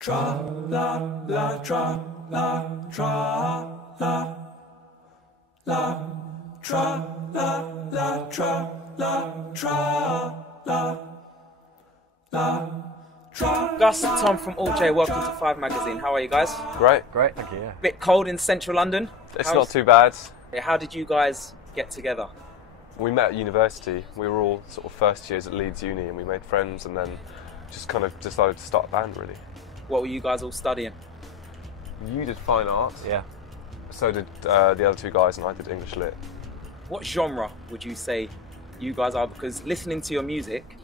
Tra la la tra la tra la la tra la la tra la tra la la. Gus, Tom from Alt J, welcome to 5 Magazine. How are you guys? Great, thank you. Yeah. Bit cold in central London. It's not too bad. How did you guys get together? We met at university. We were all sort of first years at Leeds Uni, and we made friends, and then just kind of decided to start a band, really. What were you guys all studying? You did fine art. Yeah. So did the other two guys, and I did English lit. What genre would you say you guys are? Because listening to your music,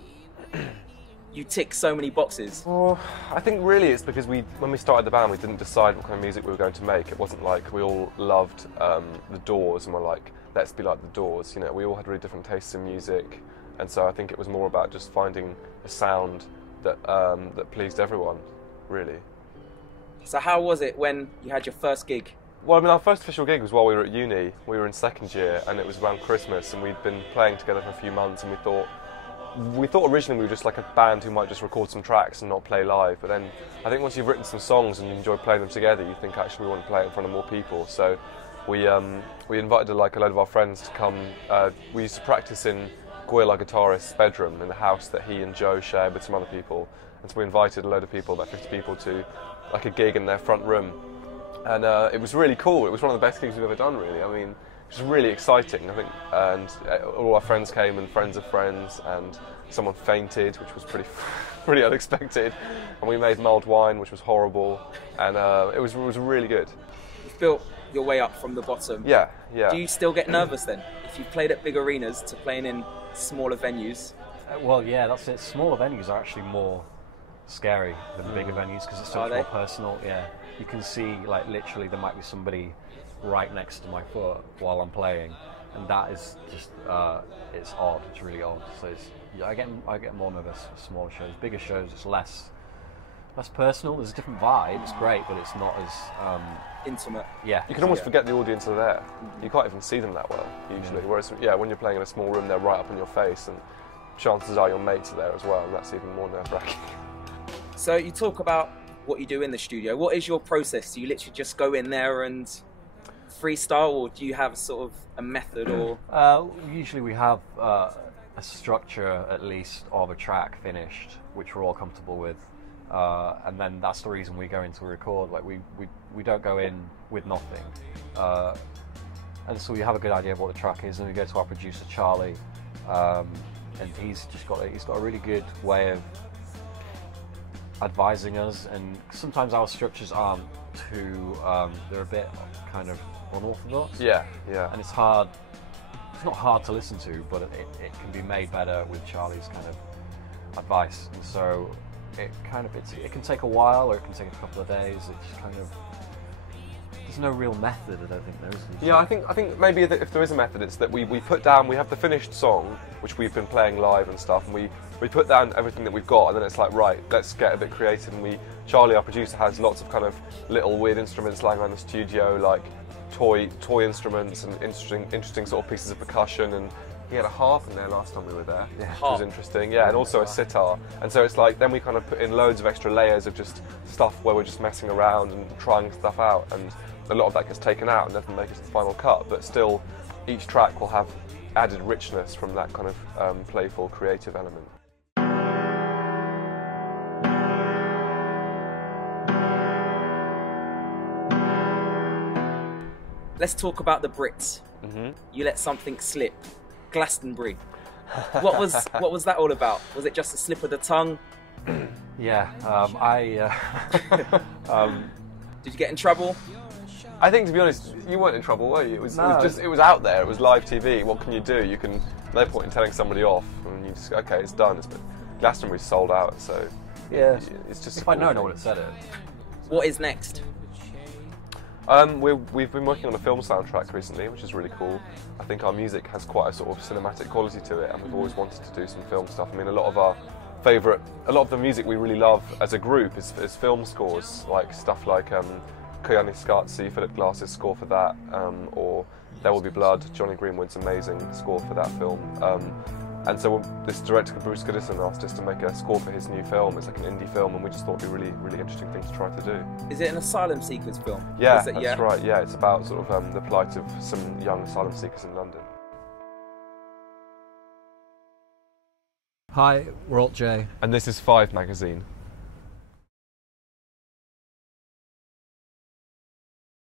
you tick so many boxes. Well, I think really it's because when we started the band, we didn't decide what kind of music we were going to make. It wasn't like we all loved the Doors and were like, let's be like the Doors. You know, we all had really different tastes in music, and so I think it was more about just finding a sound that that pleased everyone, really. So how was it when you had your first gig? Well, I mean, our first official gig was while we were at uni. We were in second year, and it was around Christmas, and we'd been playing together for a few months, and we thought originally we were just like a band who might just record some tracks and not play live, but then I think once you've written some songs and you enjoy playing them together, you think actually we want to play it in front of more people. So we invited a load of our friends to come. We used to practice in Goyle, our guitarist's bedroom, in the house that he and Joe shared with some other people, and so we invited a load of people, about 50 people, to like a gig in their front room, and it was really cool. It was one of the best gigs we've ever done, really. I mean, it was really exciting, I think, and all our friends came and friends of friends, and someone fainted, which was pretty unexpected, and we made mulled wine, which was horrible, and it was really good. You've built your way up from the bottom. Yeah. Do you still get nervous then? If you've played at big arenas to playing in smaller venues? Well, yeah, that's it. Smaller venues are actually more scary than bigger venues because it's so much more personal. Yeah, you can see, like, literally there might be somebody right next to my foot while I'm playing, and that is just it's odd. It's really odd. So I get more nervous for smaller shows. Bigger shows, it's less personal. There's a different vibe. It's great, but it's not as intimate. Yeah, you can almost forget the audience are there. You can't even see them that well usually. Whereas when you're playing in a small room, they're right up in your face, and chances are your mates are there as well, and that's even more nerve-wracking. So you talk about what you do in the studio. What is your process? Do you literally just go in there and freestyle, or do you have sort of a method? Or usually we have a structure, at least, of a track finished, which we're all comfortable with, and then that's the reason we go into a record. Like we don't go in with nothing, and so we have a good idea of what the track is, and we go to our producer Charlie, and he's got a really good way of advising us, and sometimes our structures aren't too they're a bit kind of unorthodox. Yeah. And it's hard. It's not hard to listen to, but it can be made better with Charlie's kind of advice. And so it can take a while, or it can take a couple of days. It's kind of, there's no real method, I don't think there is. Yeah, I think maybe if there is a method, it's that we have the finished song, which we've been playing live and stuff, and we put down everything that we've got, and then it's like, right, let's get a bit creative. And Charlie, our producer, has lots of kind of little weird instruments lying around the studio, like toy instruments and interesting sort of pieces of percussion, and he had a harp in there last time we were there, which was interesting. Yeah, and also a sitar. And so it's like, then we kind of put in loads of extra layers of just stuff where we're just messing around and trying stuff out, and a lot of that gets taken out and doesn't make it to the final cut, but still each track will have added richness from that kind of playful, creative element. Let's talk about the Brits. You let something slip. Glastonbury. What was that all about? Was it just a slip of the tongue? Yeah, Did you get in trouble? I think, to be honest, you weren't in trouble, were you? It was out there. It was live TV. What can you do? You can, no point in telling somebody off, and you just, okay, it's done. Glastonbury's sold out, so yeah, it's just. If I know, I would have said it. What is next? We've been working on a film soundtrack recently, which is really cool. I think our music has quite a sort of cinematic quality to it, and we've always wanted to do some film stuff. I mean, a lot of the music we really love as a group is film scores, like stuff like Koyani Scartzi, Philip Glass's score for that, or There Will Be Blood, Johnny Greenwood's amazing score for that film. And so this director, Bruce Goodison, asked us to make a score for his new film. It's like an indie film, and we just thought it'd be a really, really interesting thing to try to do. Is it an asylum seekers film? Yeah, that's right. Yeah, it's about sort of the plight of some young asylum seekers in London. Hi, we're Alt J. And this is 5 magazine.